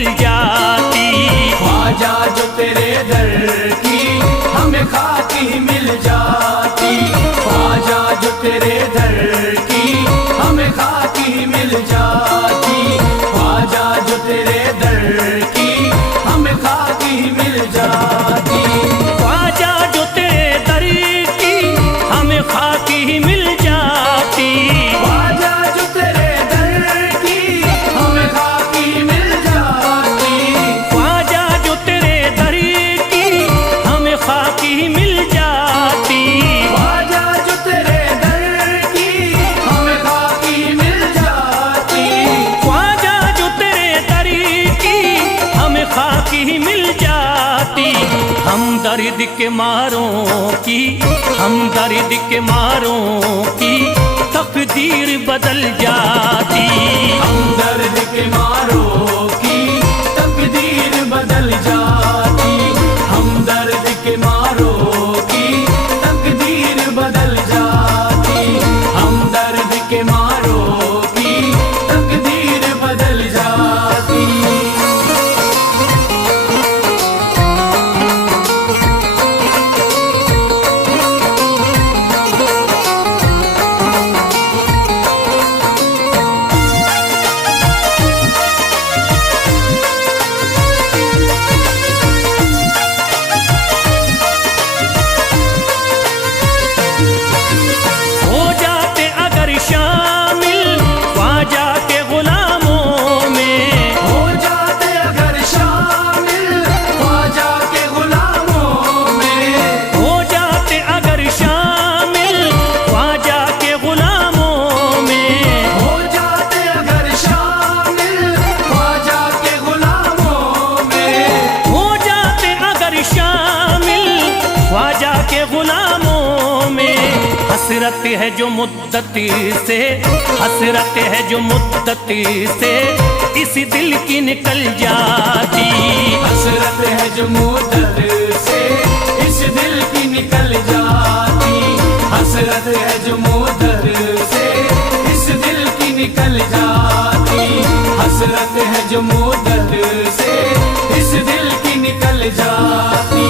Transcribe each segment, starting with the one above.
मिल जाती। ख्वाजा जो तेरे दर की हमें खाकी मिल जाती। ख्वाजा जो तेरे दर की हमें खाकी मिल जाती। ख्वाजा जो तेरे दर की हमें खाकी मिल जाती। ख्वाजा जो तेरे दर की हमें खाकी मिल जाती। ख्वाजा जो तेरे दर की हमें खाकी मिल जाती। ख्वाजा जो तेरे दर की हमें खाकी मिल जाती। ख्वाजा जो तेरे दर की हमें खाकी मिल जाती। ख्वाजा जो तेरे दर की हमें खाकी मिल जाती। हम दर्द के मारों की, हम दर्द के मारों की तकदीर बदल जाती। हम दर्द के मारों की तकदीर बदल जाती। हम दर्द के मारों की तकदीर बदल जाती। हम दर्द के मारों की तकदीर बदल जाती। हो जाते अगर शामिल ख्वाजा के गुलामों में। हो जाते अगर शामिल ख्वाजा के गुलामों में। हो जाते अगर शामिल ख्वाजा के गुलामों में। हो जाते अगर शामिल ख्वाजा के गुलामों में। हो जाते अगर शामिल ख्वाजा के गुलामों में। हसरत है जो मुद्दती से, हसरत है जो मुद्दती से इस दिल की निकल जाती। हसरत है जो मुद्दत से इस दिल की निकल जाती। हसरत है जो मुद्दत से इस दिल की निकल जाती। हसरत है जो मुद्दत से इस दिल की निकल जाती।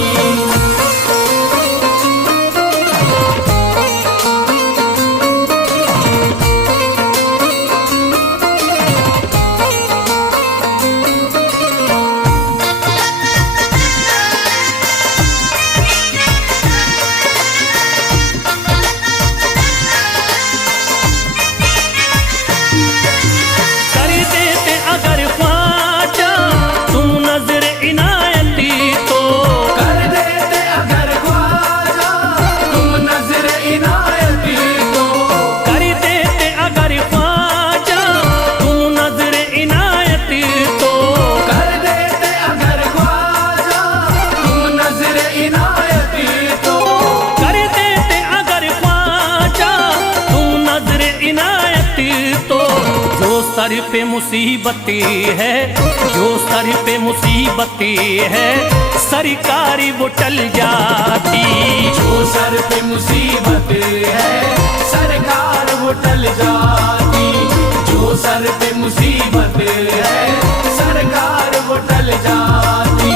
कर देते अगर ख्वाजा तुम नजर इनायती तो। कर देते अगर ख्वाजा तुम नजर इनायती तो। कर देते अगर ख्वाजा तुम नजर इनायती तो। कर देते अगर ख्वाजा तुम नजर इनायती तो। कर देते अगर ख्वाजा तुम नजर इनायती तो। जो सर पे मुसीबती है, जो सर पे मुसीबती है सरकारी वो टल जाती। जो सर पे मुसीबत है सरकार वो टल जाती। जो सर पे मुसीबत है सरकार वो टल जाती।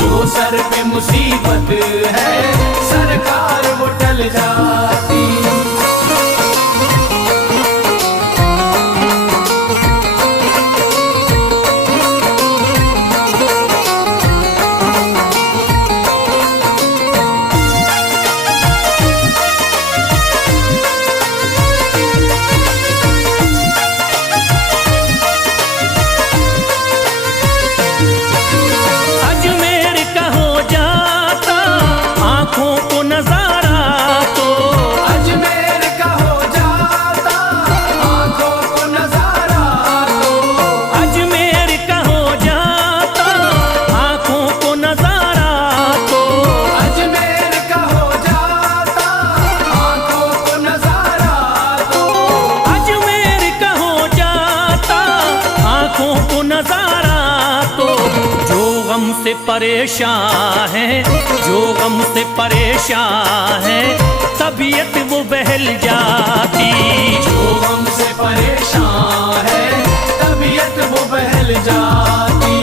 जो सर पे मुसीबत है सरकार वो टल जाती। अजमेर का हो जाता आंखों को नजारा तो। अजमेर का हो जाता आंखों को नजारा तो। अजमेर का हो जाता आंखों को नजारा तो। अजमेर का हो जाता आंखों को नजारा तो। अजमेर का हो जाता आंखों को नजारा तो। जो गम से परेशान है, जो गम से परेशान है तबीयत वो बहल जाती। जो गम से परेशान है तबीयत वो बहल जाती।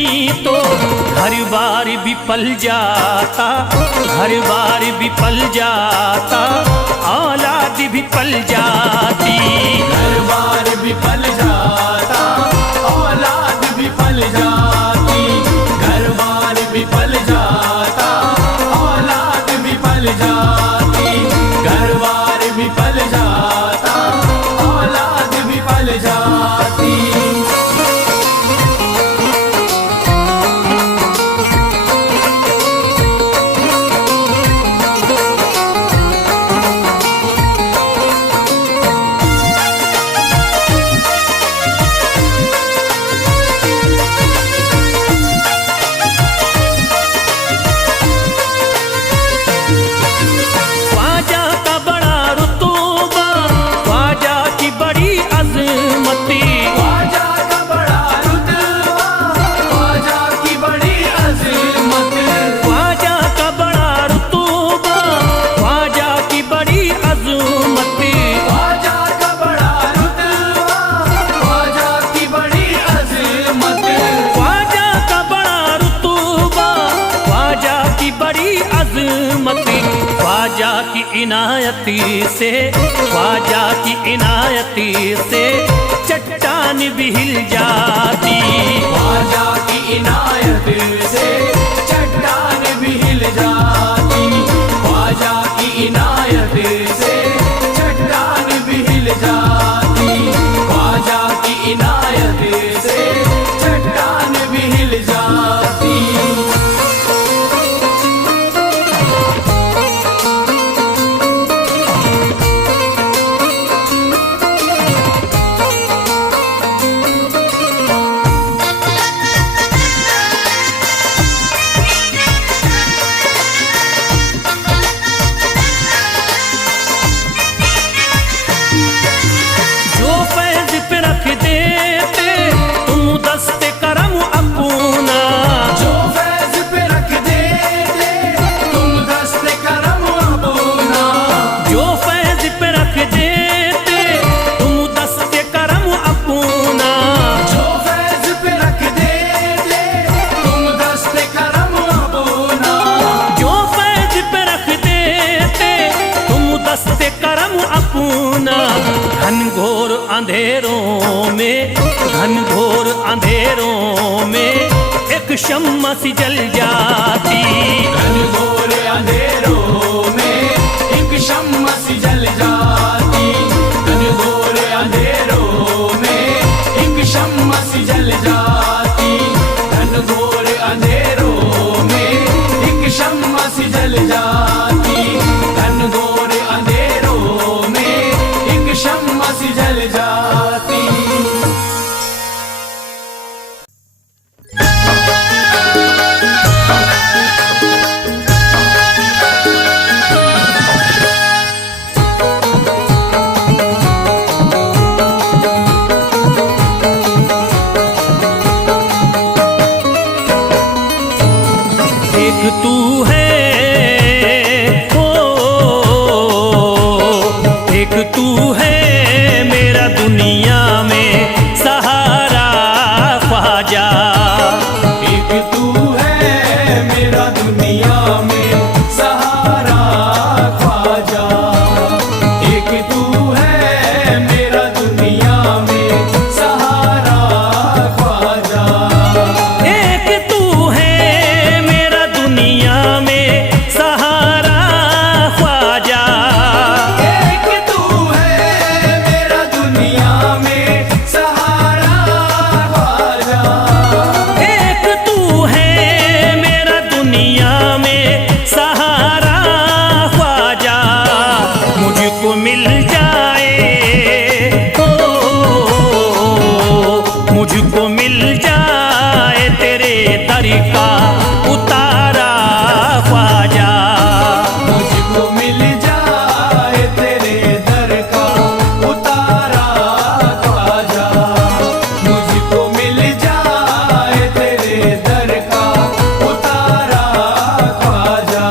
नहीं तो घर बार भी पल जाता, घर बार भी पल जाता, औलाद भी पल जाती। घर बार भी पल जाता, औलाद भी पल जाती। घर बार भी पल जाता, औलाद भी पल जाती। घर बार भी पल जाता, औलाद भी पल जाती। ख्वाजा का बड़ा रुतबा, ख्वाजा की बड़ी अजमती, ख्वाजा का बड़ा रुतबा, ख्वाजा की बड़ी अज़मत। ख्वाजा का बड़ा रुतबा, ख्वाजा की बड़ी अजमती। ख्वाजा का बड़ा रुतबा, ख्वाजा की बड़ी अज़मत। ख्वाजा का बड़ा रुतबा, ख्वाजा की बड़ी अजमती। ख्वाजा की इनायती से, ख्वाजा की इनायती से चट्टान भी हिल जाती। ख्वाजा की इनायत से चट्टान भी हिल जाती। ख्वाजा की इनायत से चट्टान भी हिल जाती। ख्वाजा की इनायत से चट्टान भी हिल जाती। जो फैज पे रख देते तुम दस्ते करम अपना, जो फैज पे रख देते तुम दस्ते करम अपना। जो फैज पे रख देते तुम दस्ते करम अपना। जो फैज पे रख देते तुम दस्ते करम अपना। जो फैज पे रख देते तुम दस्ते करम अपना। घनघोर अंधेरों में, घनघोर अंधेरों में एक शम्मा सी जल जाती। घनघोर अंधेरों में एक शम्मा सी जल जाती। घनघोर अंधेरों में एक शम्मा सी जल जाती। घनघोर अंधेरों में एक शम्मा सी जल जाती। घनघोर अंधेरों में एक शम्मा सी जल जाती। एक तू है, ओ, एक तू है मेरा दुनिया में सहारा ख्वाजा। एक तू है मेरा दुनिया में सहारा ख्वाजा। एक तू है मेरा दुनिया में सहारा ख्वाजा। एक तू है मेरा दुनिया में सहारा ख्वाजा। एक तू है मेरा दुनिया में सहारा ख्वाजा। एक तू है मेरा दुनिया में सहारा ख्वाजा। मुझको मिल जाए, ओ, मुझको मिल जाए तेरे दर का उतारा ख्वाजा। मुझको मिल जाए तेरे दर का उतारा ख्वाजा। मुझको मिल जाए तेरे दर का उतारा ख्वाजा।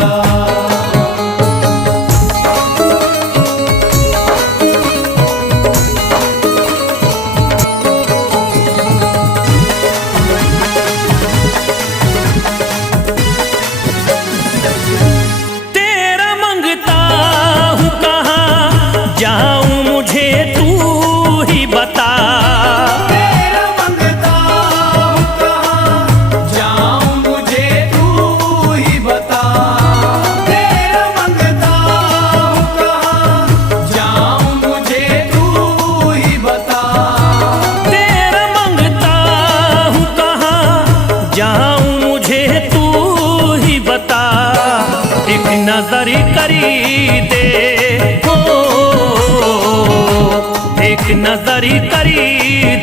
नजर करी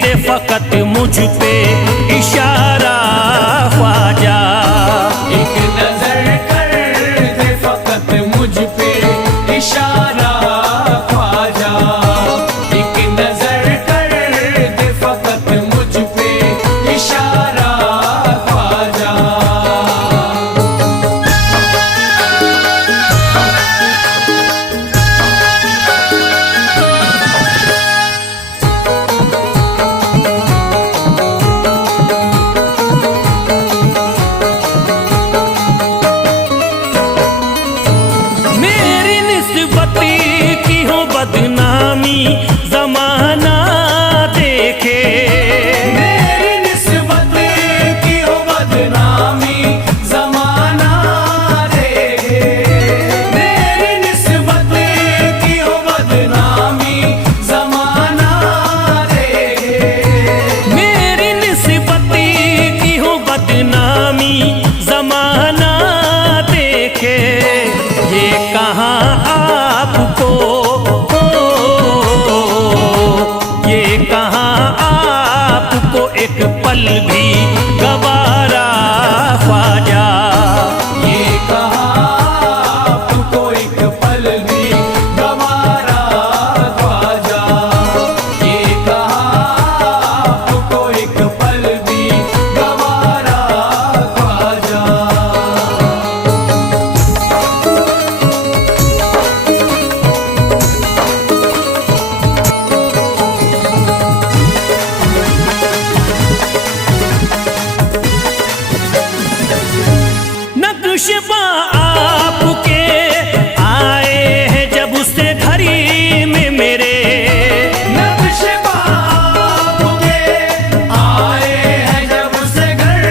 दे फकत मुझ पे इशारा ख्वाजा। एक नजर कर दे फकत मुझ पे इशारा ख्वाजा। एक नजर कर दे फकत मुझ पे इशारा ख्वाजा। मेरी निस्बती की हो बदनामी जमाना देखे। मेरी निस्बत की हो बदनामी जमाना देखे। मेरी निस्बत की हो बदनामी जमाना देखे। मेरी निस्बती की हो बदनामी जमाना देखे। ये कहाँ आपको ये कहाँ आपको एक पल भी गवारा ख्वाजा। ये कहाँ आपको एक पल भी गवारा ख्वाजा। ये कहाँ आपको एक पल भी गवारा ख्वाजा। नक्श पा आपके आए हैं जब उससे घड़ी में मेरे। नक्श आपके आए हैं जब से घर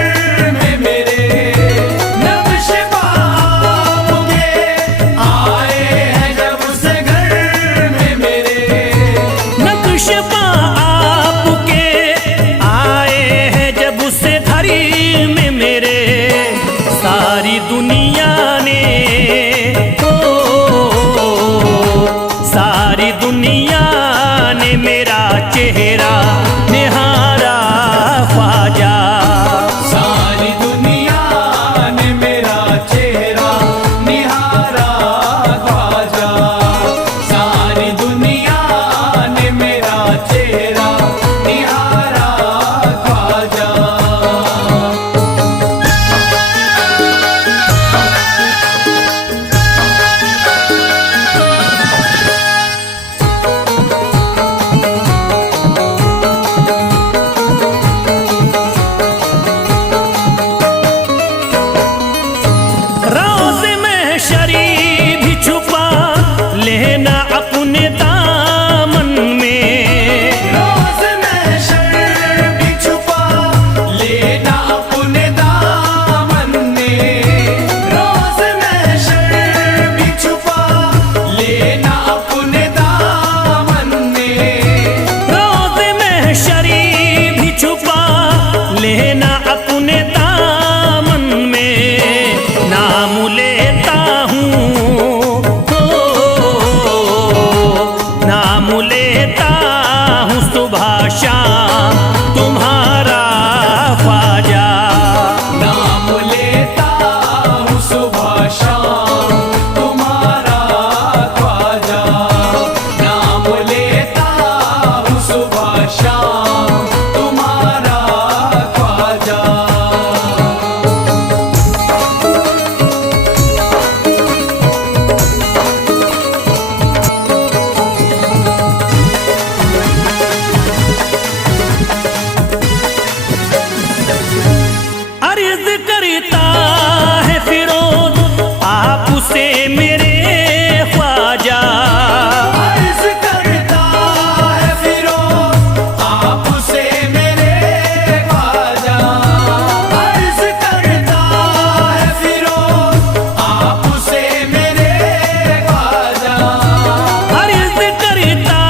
में मेरे। नक्श आपके आए हैं जब से घर में मेरे। नक्श पा आपके आए हैं जब उससे घड़ी में मेरे। सारी दुनिया ने सारी दुनिया ने मेरा चेहरा निहारा ख्वाजा। सारी दुनिया ने मेरा चेहरा निहारा ख्वाजा। सारी दुनिया ने मेरा चेहरा निहारा ख्वाजा। रोज़ महशरी भी छुपा लेना अपने दामन में। रोज़ महशर भी छुपा लेना अपने दामन में। रोज़ महशर भी छुपा लेना अपने दामन में। रोज़ महशरी भी छुपा लेना अपने दामन में। नाम लेता हूँ नाम लेता हूँ सुबह शाम तुम्हारा ख्वाजा। नाम लेता हूँ सुबह शाम तुम्हारा ख्वाजा। नाम लेता हूँ सुबह शाम तुम्हारा ख्वाजा। अर्ज करता है फिरोज आपसे मेरे ख्वाजा। अर्ज करता है फिरोज आपसे मेरे ख्वाजा। अर्ज करता है फिरोज आपसे मेरे ख्वाजा। अर्ज करता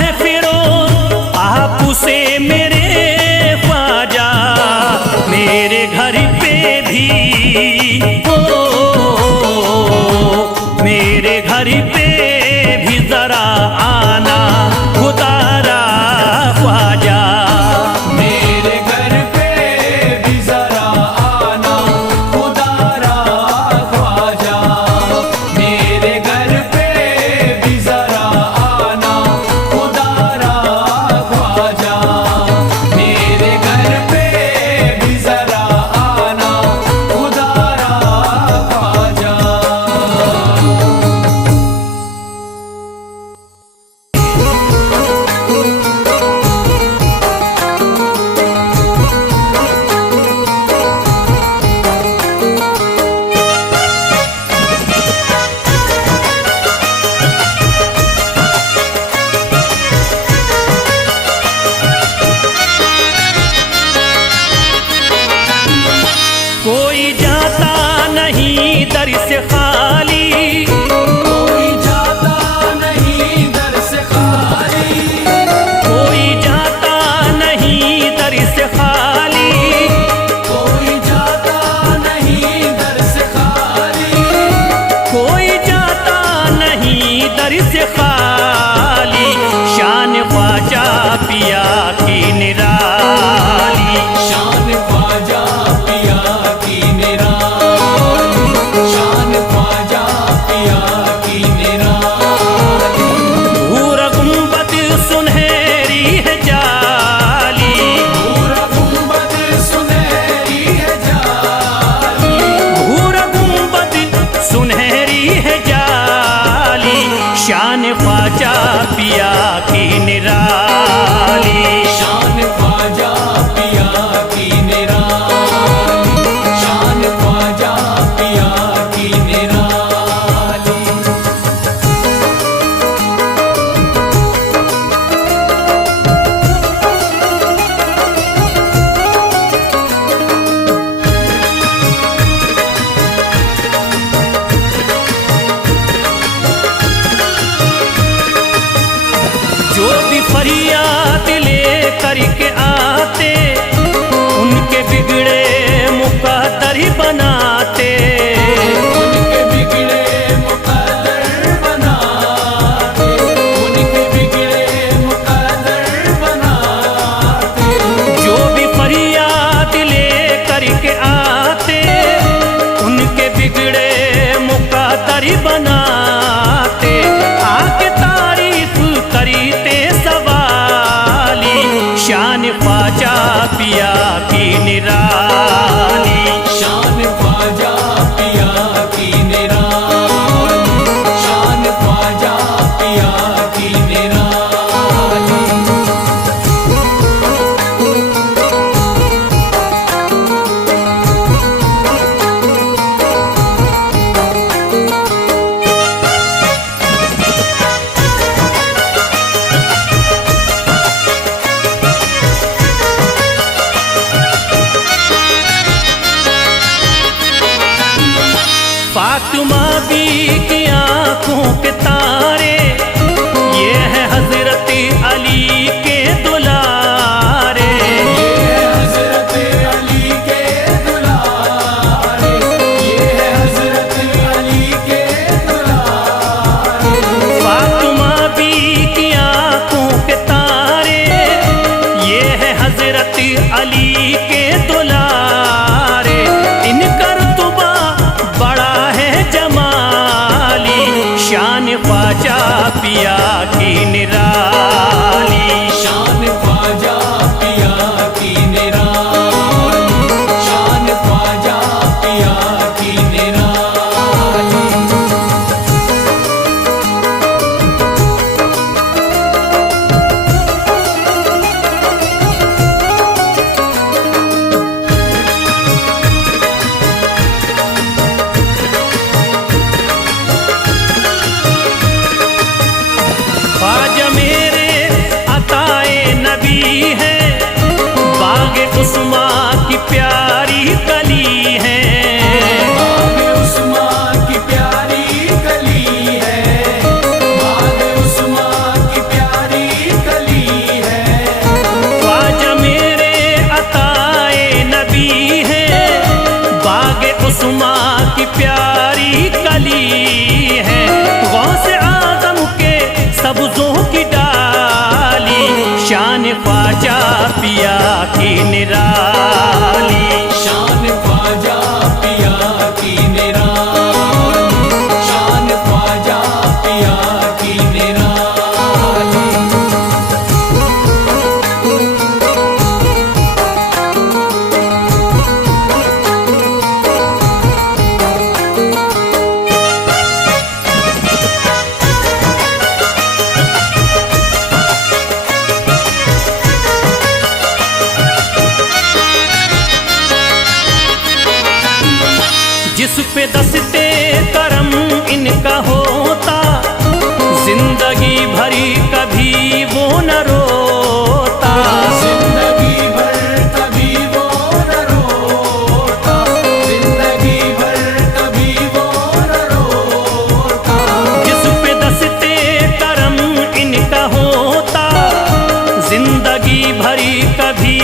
है फिरोज आपसे मेरे ख्वाजा। मेरे घर पे भी मेरे घर पे भी जरा आना खुदारा परी बनाते, आके तारीफ करीते सवाली, शान ख्वाजा पिया की निराली। शान ख्वाजा पिया की निराली, शान ख्वाजा पिया की निराली। फातिमा बी की आंखों के तारे, ये है हजरत अली के दुलारे। ये है हजरत अली के दुलारे, ये है हजरत अली के दुलारे। फातिमा बी की आंखों के तारे, ये है हजरत अली के दुलारे। इनका रुतबा बड़ा है जमाली, शान ख्वाजा पिया की निराली। शान ख्वाजा पिया की निराली, शान ख्वाजा पिया की निराली। ख्वाजा मेरे अताए नबी है, बागे उस्मा की प्यारी कली है। बाग उस्मा की प्यारी कली है, बाग उस्मा की प्यारी कली है। ख्वाजा मेरे अताए नबी है, बागे उस्मा की प्यारी कली है। गौसे आजम के सब्जों की डाली, शान ख्वाजा पिया की निराली। शान ख्वाजा पिया की निराली, शान ख्वाजा पिया की निराली। जिस पे दस्ते करम इनका होता, जिंदगी भरी कभी वो न रोता। जिंदगी भर कभी वो न रोता, जिंदगी भर कभी वो न रोता। जिस पे दस्ते करम इनका होता, जिंदगी भरी कभी